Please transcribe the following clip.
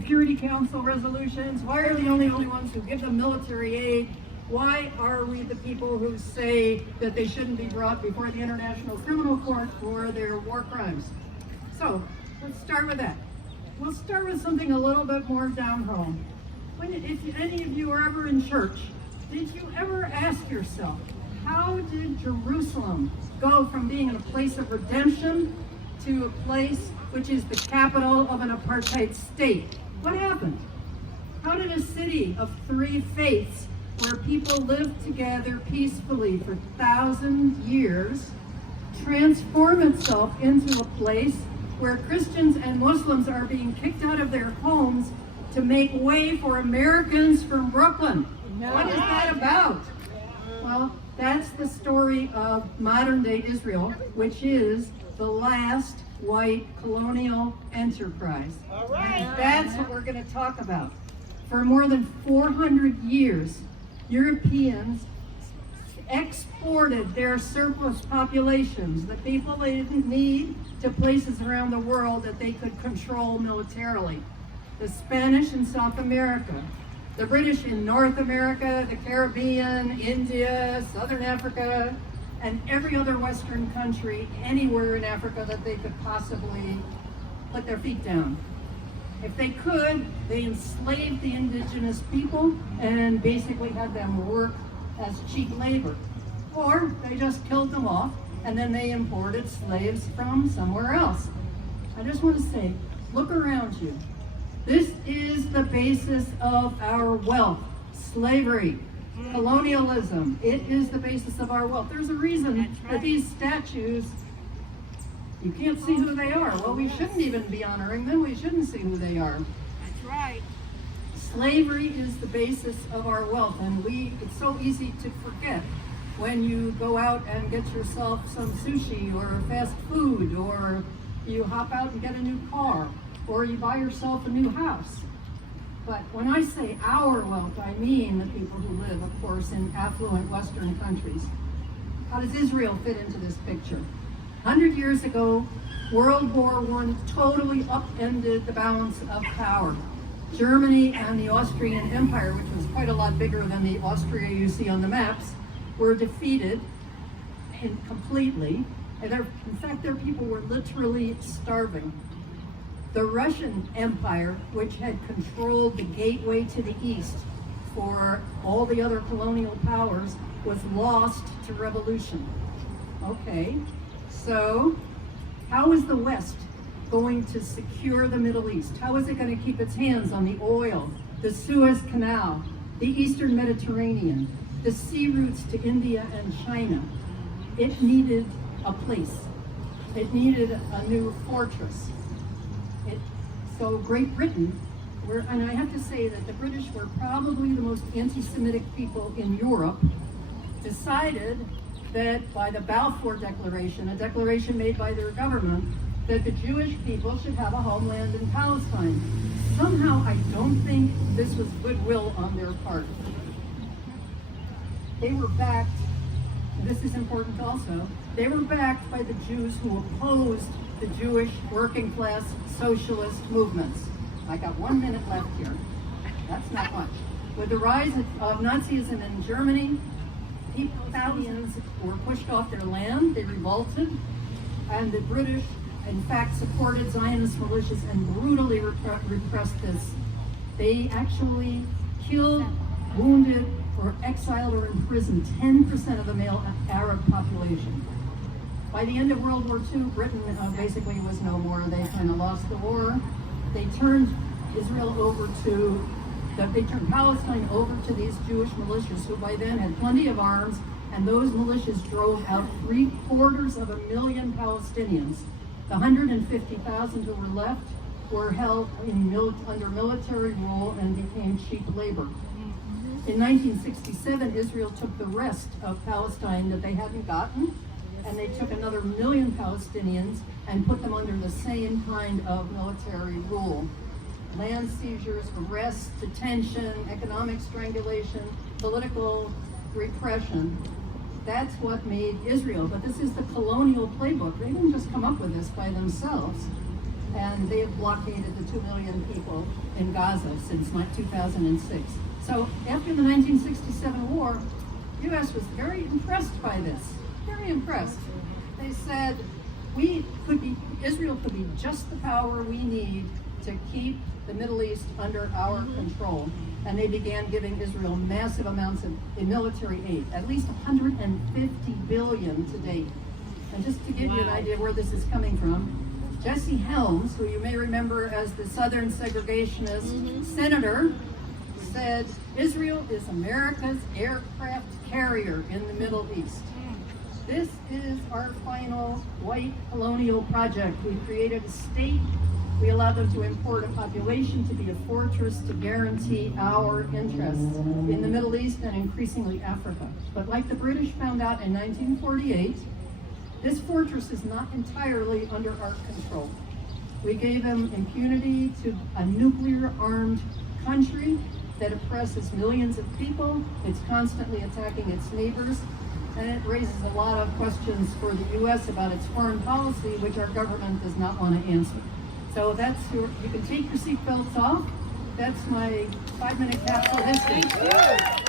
Security Council resolutions? Why are the only ones who give them military aid? Why are we the people who say that they shouldn't be brought before the International Criminal Court for their war crimes? So let's start with that. We'll start with something a little bit more down home. If any of you are ever in church, did you ever ask yourself, how did Jerusalem go from being a place of redemption to a place which is the capital of an apartheid state? What happened? How did a city of three faiths, where people lived together peacefully for 1,000 years, transform itself into a place where Christians and Muslims are being kicked out of their homes to make way for Americans from Brooklyn? What is that about? Well, that's the story of modern-day Israel, which is the last white colonial enterprise. And that's what we're going to talk about. For more than 400 years, Europeans exported their surplus populations, the people they didn't need, to places around the world that they could control militarily. The Spanish in South America, the British in North America, the Caribbean, India, Southern Africa, and every other Western country anywhere in Africa that they could possibly put their feet down. If they could, they enslaved the indigenous people and basically had them work as cheap labor. Or they just killed them off and then they imported slaves from somewhere else. I just want to say, look around you. This is the basis of our wealth. Slavery, colonialism, it is the basis of our wealth. There's a reason that these statues, you can't see who they are. Well, we shouldn't even be honoring them. We shouldn't see who they are. That's right. Slavery is the basis of our wealth, and it's so easy to forget when you go out and get yourself some sushi or fast food, or you hop out and get a new car, or you buy yourself a new house. But when I say our wealth, I mean the people who live, of course, in affluent Western countries. How does Israel fit into this picture? 100 years ago, World War I totally upended the balance of power. Germany and the Austrian Empire, which was quite a lot bigger than the Austria you see on the maps, were defeated completely. And in fact, their people were literally starving. The Russian Empire, which had controlled the gateway to the east for all the other colonial powers, was lost to revolution. Okay, so how is the West going to secure the Middle East? How is it going to keep its hands on the oil, the Suez Canal, the Eastern Mediterranean, the sea routes to India and China? It needed a place. It needed a new fortress. So Great Britain, and I have to say that the British were probably the most anti-Semitic people in Europe, decided that by the Balfour Declaration, a declaration made by their government, that the Jewish people should have a homeland in Palestine. Somehow, I don't think this was goodwill on their part. They were backed, this is important also, they were backed by the Jews who opposed the Jewish working class socialist movements. I got 1 minute left here. That's not much. With the rise of Nazism in Germany, thousands were pushed off their land, they revolted, and the British, in fact, supported Zionist militias and brutally repressed this. They actually killed, wounded, or exiled or imprisoned 10% of the male Arab population. By the end of World War II, Britain basically was no more. They kind of lost the war. They turned Israel over to, they turned Palestine over to these Jewish militias who by then had plenty of arms, and those militias drove out 750,000 Palestinians. The 150,000 who were left were held under military rule and became cheap labor. In 1967, Israel took the rest of Palestine that they hadn't gotten, and they took another 1 million Palestinians and put them under the same kind of military rule. Land seizures, arrests, detention, economic strangulation, political repression. That's what made Israel. But this is the colonial playbook. They didn't just come up with this by themselves. and they have blockaded the 2 million people in Gaza since 2006. So after the 1967 war, the U.S. was very impressed by this, very impressed. They said, Israel could be just the power we need to keep the Middle East under our control. And they began giving Israel massive amounts of military aid, at least $150 billion to date. And just to give you an idea where this is coming from, Jesse Helms, who you may remember as the Southern segregationist senator, said, Israel is America's aircraft carrier in the Middle East. This is our final white colonial project. We created a state. We allowed them to import a population to be a fortress to guarantee our interests in the Middle East and increasingly Africa. But like the British found out in 1948, this fortress is not entirely under our control. We gave them impunity to a nuclear-armed country that oppresses millions of people. It's constantly attacking its neighbors, and it raises a lot of questions for the U.S. about its foreign policy, which our government does not want to answer. So you can take your seatbelts off. That's my 5-minute capsule history.